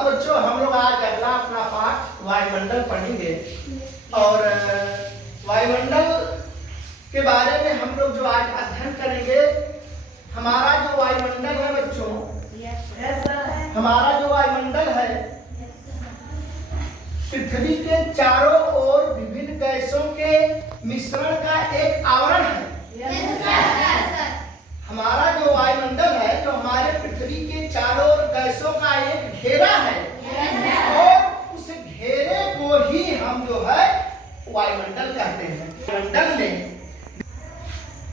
अब बच्चों हम लोग आज अगला अपना पाठ वायुमंडल पढ़ेंगे और वायुमंडल के बारे में हम लोग जो आज अध्ययन करेंगे। हमारा जो वायुमंडल है बच्चों, हमारा जो वायुमंडल है पृथ्वी के चारों ओर विभिन्न गैसों के मिश्रण का एक आवरण है। हमारा जो वायुमंडल है, जो हमारे पृथ्वी के चारों ओर गैसों का एक घेरा है और उस घेरे को ही हम जो है वायुमंडल कहते हैं। वायुमंडल में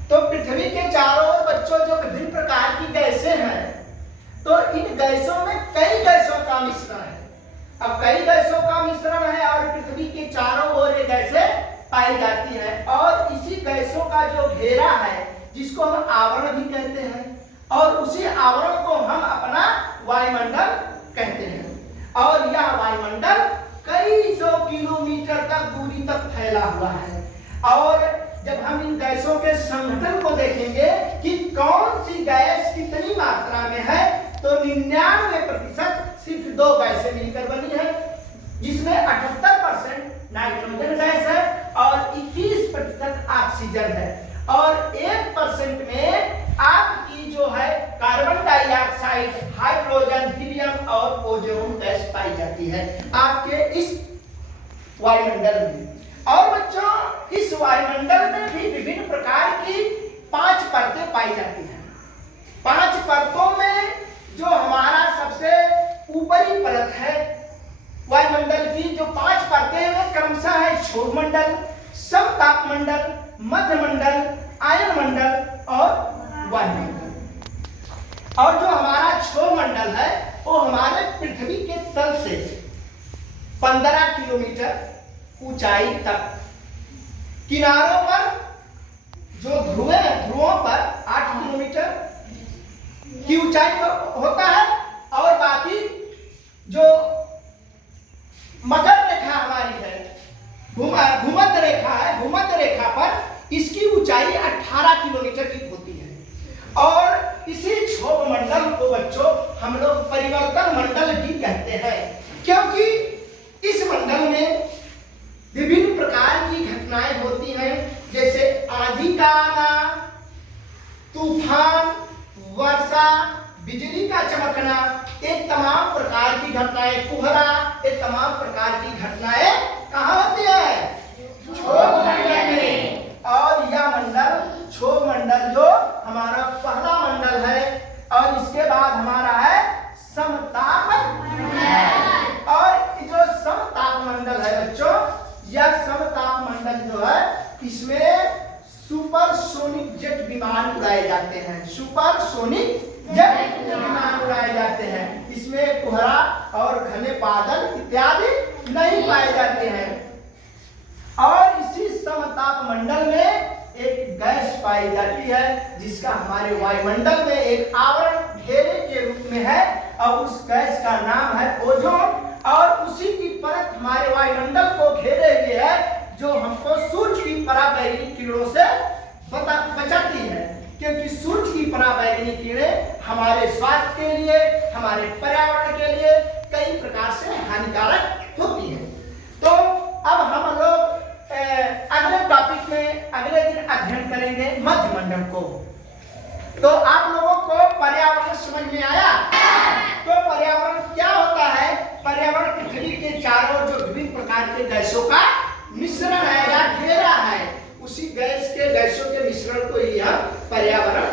तो पृथ्वी के चारों ओर बच्चों जो विभिन्न प्रकार की गैसें हैं, तो इन गैसों में कई गैसों का मिश्रण है। अब कई गैसों का मिश्रण है और पृथ्वी के चारों ओर ये गैसें पाई जाती हैं और इसी गैसों का जो घेरा है जिसको हम आवरण भी कहते हैं और उसी आवरण को हम अपना वायुमंडल कहते हैं। और यह वायुमंडल कई सौ किलोमीटर तक दूरी तक फैला हुआ है। और जब हम इन गैसों के संगठन को देखेंगे कि कौन सी गैस कितनी मात्रा में है, तो 99% सिर्फ 2 गैसें मिलकर बनी है, जिसमें 78% नाइट्रोजन गैस है और 21% ऑक्सीजन है और 1% में आपकी जो है कार्बन डाइऑक्साइड, हाइड्रोजन, हीलियम और ओजोन गैस पाई जाती है आपके इस वायुमंडल में। और बच्चों इस वायुमंडल में भी विभिन्न प्रकार की 5 परतें पाई जाती हैं। 5 परतों में जो हमारा सबसे ऊपरी परत है वायुमंडल की, जो 5 परतें हैं क्रमशः है क्षोभमंडल, समतापमंडल, मध्यमंडल, आयनमंडल और वायुमंडल। और जो हमारा क्षोभमंडल है वो हमारे पृथ्वी के तल से 15 किलोमीटर ऊंचाई तक, किनारों पर जो ध्रुवों पर 8 किलोमीटर की ऊंचाई पर होता है और बाकी जो मकर रेखा हमारी है, भूमध्य रेखा है, भूमध्य रेखा पर इसकी ऊंचाई 18 किलोमीटर की होती है। और इसी क्षोभमंडल को बच्चों हम लोग परिवर्तन मंडल भी कहते हैं, क्योंकि इस मंडल में विभिन्न प्रकार की घटनाएं होती हैं, जैसे आंधी का आना, तूफान, वर्षा, बिजली का चमकना, एक तमाम प्रकार की घटनाएं, कोहरा, एक तमाम प्रकार की घटनाएं कहाँ होती है? क्षोभमंडल में। और यह मंडल क्षोभमंडल जो हमारा पहला मंडल है और इसके बाद हमारा है समताप मंडल। और जो समताप मंडल है बच्चों, यह समताप मंडल जो है इसमें सुपरसोनिक जेट विमान उड़ाए जाते हैं। सुपरसोनिक जेट विमान उड़ाए जाते हैं। इसमें कोहरा और घने बादल इत्यादि नहीं पाए जाते हैं। और इसी समताप मंडल में एक गैस पाई जाती है जिसका हमारे वायुमंडल में एक आवरण घेरे के रूप में है और उस गैस का नाम है ओजोन। और उसी की परत हमारे वायुमंडल को घेरे हुए है जो हमको सूर्य की पराबैंगनी किरणों से बचाती है, क्योंकि सूर्य की पराबैंगनी किरणें हमारे स्वास्थ्य के लिए, हमारे पर्यावरण के लिए कई प्रकार से हानिकारक होती है। तो अब हम लोग अगले टॉपिक में अगले दिन अध्ययन करेंगे मध्यमंडल को। तो आप लोगों को पर्यावरण समझ में आया? तो पर्यावरण क्या होता है? पर्यावरण पृथ्वी के चारों जो विभिन्न प्रकार के गैसों का मिश्रण है या घेरा है, उसी गैसों के मिश्रण को ही हम पर्यावरण